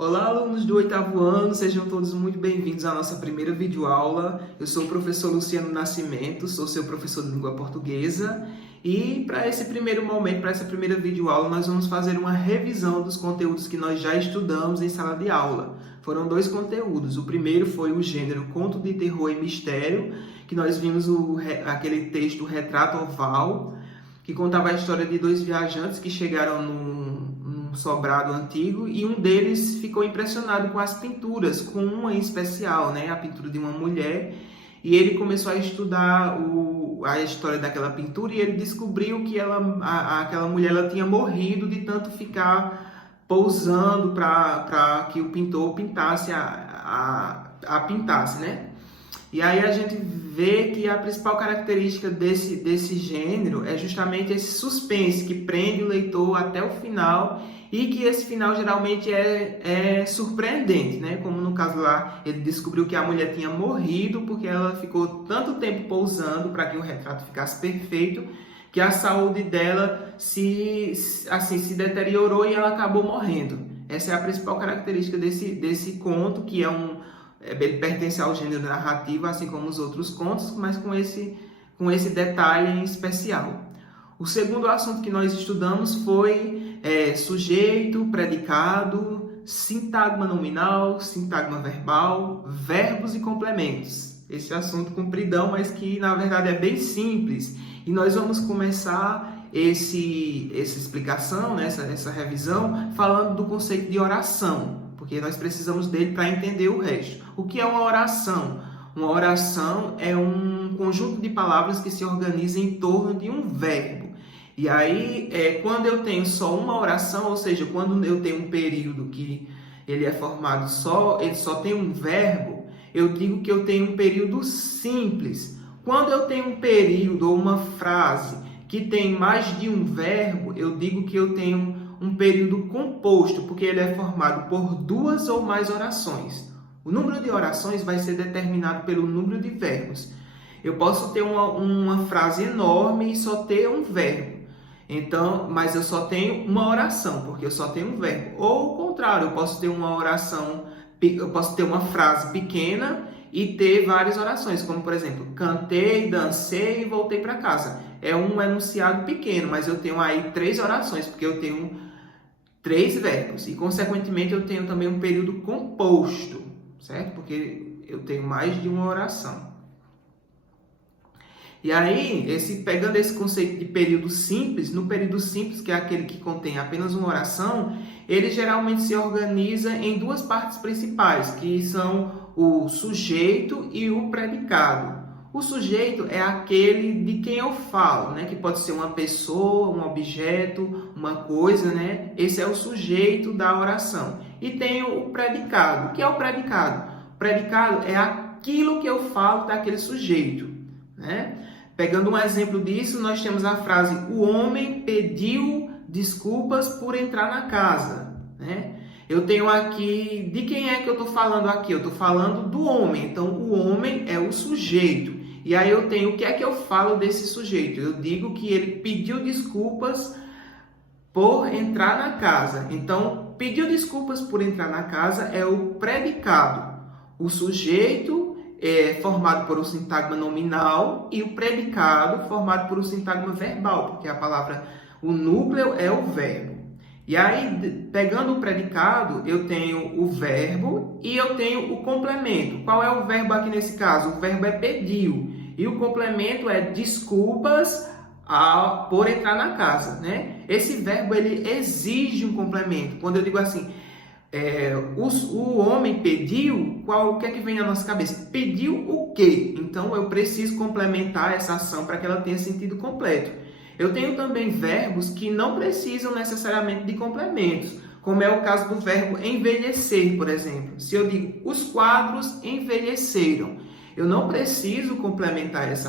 Olá, alunos do oitavo ano, sejam todos muito bem-vindos à nossa primeira videoaula. Eu sou o professor Luciano Nascimento, sou seu professor de língua portuguesa e para esse primeiro momento, para essa primeira videoaula, nós vamos fazer uma revisão dos conteúdos que nós já estudamos em sala de aula. Foram dois conteúdos. O primeiro foi o gênero Conto de Terror e Mistério, que nós vimos aquele texto Retrato Oval, que contava a história de dois viajantes que chegaram num sobrado antigo e um deles ficou impressionado com as pinturas, com uma em especial, né? A pintura de uma mulher, e ele começou a estudar a história daquela pintura e ele descobriu que aquela mulher ela tinha morrido de tanto ficar pousando para que o pintor pintasse pintasse, né? E aí a gente vê que a principal característica desse gênero é justamente esse suspense que prende o leitor até o final e que esse final geralmente é surpreendente, né? Como no caso lá, ele descobriu que a mulher tinha morrido porque ela ficou tanto tempo pousando para que o retrato ficasse perfeito que a saúde dela se deteriorou e ela acabou morrendo. Essa é a principal característica desse conto, que ele pertence ao gênero narrativo, assim como os outros contos, mas com esse detalhe em especial. O segundo assunto que nós estudamos foi sujeito, predicado, sintagma nominal, sintagma verbal, verbos e complementos. Esse assunto compridão, mas que na verdade é bem simples. E nós vamos começar essa explicação, né, essa revisão, falando do conceito de oração, porque nós precisamos dele para entender o resto. O que é uma oração? Uma oração é um conjunto de palavras que se organiza em torno de um verbo. E aí, quando eu tenho só uma oração, ou seja, quando eu tenho um período que ele é formado ele só tem um verbo, eu digo que eu tenho um período simples. Quando eu tenho um período ou uma frase que tem mais de um verbo, eu digo que eu tenho um período composto, porque ele é formado por duas ou mais orações. O número de orações vai ser determinado pelo número de verbos. Eu posso ter uma frase enorme e só ter um verbo. Então, mas eu só tenho uma oração, porque eu só tenho um verbo. Ou o contrário, eu posso ter uma frase pequena e ter várias orações, como por exemplo, cantei, dancei e voltei para casa. É um enunciado pequeno, mas eu tenho aí 3 orações, porque eu tenho 3 verbos. E, consequentemente, eu tenho também um período composto, certo? Porque eu tenho mais de uma oração. E aí, pegando esse conceito de período simples, no período simples, que é aquele que contém apenas uma oração, ele geralmente se organiza em 2 partes principais, que são o sujeito e o predicado. O sujeito é aquele de quem eu falo, né? Que pode ser uma pessoa, um objeto, uma coisa, né? Esse é o sujeito da oração. E tem o predicado. O que é o predicado? O predicado é aquilo que eu falo daquele sujeito, né? Pegando um exemplo disso, nós temos a frase: o homem pediu desculpas por entrar na casa, né? Eu tenho aqui, de quem é que eu estou falando aqui? Eu estou falando do homem, então o homem é o sujeito. E aí eu tenho, o que é que eu falo desse sujeito? Eu digo que ele pediu desculpas por entrar na casa. Então, pediu desculpas por entrar na casa é o predicado. O sujeito é formado por um sintagma nominal e o predicado formado por um sintagma verbal, porque o núcleo é o verbo. E aí, pegando o predicado, eu tenho o verbo e eu tenho o complemento. Qual é o verbo aqui nesse caso? O verbo é pediu. E o complemento é desculpas por entrar na casa, né? Esse verbo, ele exige um complemento. Quando eu digo assim, o homem pediu, o que é que vem na nossa cabeça? Pediu o quê? Então, eu preciso complementar essa ação para que ela tenha sentido completo. Eu tenho também verbos que não precisam necessariamente de complementos, como é o caso do verbo envelhecer, por exemplo. Se eu digo, os quadros envelheceram, eu não preciso complementar essa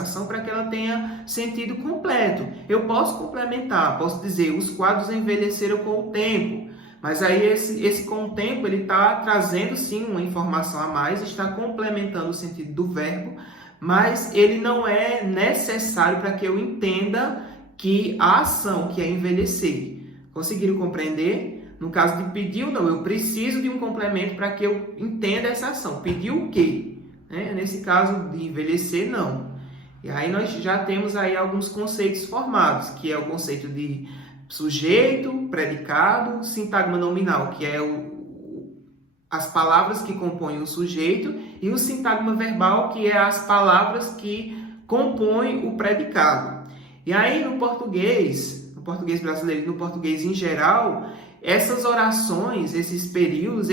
ação para que ela tenha sentido completo. Eu posso complementar, posso dizer, os quadros envelheceram com o tempo. Mas aí esse com o tempo, ele está trazendo sim uma informação a mais, está complementando o sentido do verbo, mas ele não é necessário para que eu entenda que a ação que é envelhecer. Conseguiram compreender? No caso de pediu, não, eu preciso de um complemento para que eu entenda essa ação. Pediu o quê? Nesse caso de envelhecer, não. E aí nós já temos aí alguns conceitos formados, que é o conceito de sujeito, predicado, sintagma nominal, que é as palavras que compõem o sujeito, e o sintagma verbal, que é as palavras que compõem o predicado. E aí no português brasileiro e no português em geral, essas orações, esses períodos,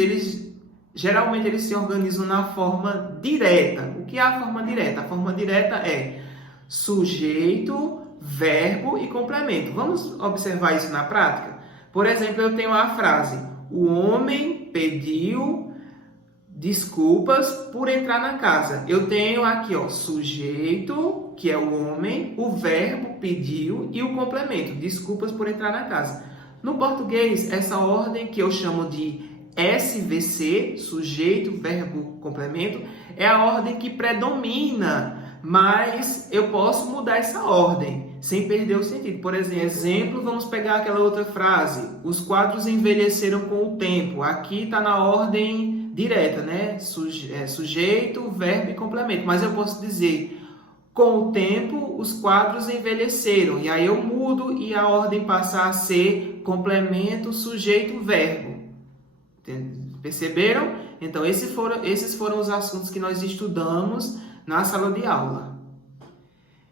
geralmente eles se organizam na forma direta. O que é a forma direta? A forma direta é sujeito, verbo e complemento. Vamos observar isso na prática? Por exemplo, eu tenho a frase: o homem pediu desculpas por entrar na casa. Eu tenho aqui, sujeito, que é o homem, o verbo pediu e o complemento, desculpas por entrar na casa. No português, essa ordem que eu chamo de SVC, sujeito, verbo, complemento, é a ordem que predomina, mas eu posso mudar essa ordem sem perder o sentido. Por exemplo, vamos pegar aquela outra frase: os quadros envelheceram com o tempo. Aqui está na ordem direta, né? Sujeito, verbo e complemento. Mas eu posso dizer: com o tempo, os quadros envelheceram. E aí eu mudo e a ordem passa a ser complemento, sujeito, verbo. Perceberam? Então, esses foram os assuntos que nós estudamos na sala de aula.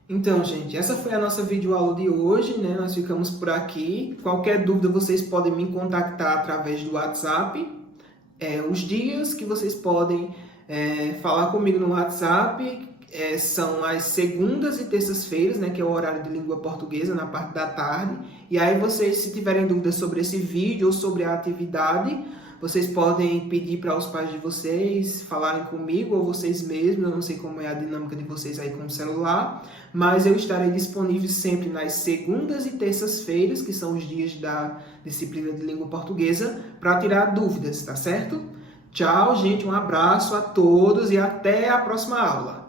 Então, gente, essa foi a nossa videoaula de hoje, né? Nós ficamos por aqui. Qualquer dúvida, vocês podem me contactar através do WhatsApp. Os dias que vocês podem falar comigo no WhatsApp são as segundas e terças-feiras, né? Que é o horário de língua portuguesa, na parte da tarde. E aí vocês, se tiverem dúvidas sobre esse vídeo ou sobre a atividade, vocês podem pedir para os pais de vocês falarem comigo ou vocês mesmos. Eu não sei como é a dinâmica de vocês aí com o celular, mas eu estarei disponível sempre nas segundas e terças-feiras, que são os dias da disciplina de língua portuguesa, para tirar dúvidas, tá certo? Tchau, gente, um abraço a todos e até a próxima aula.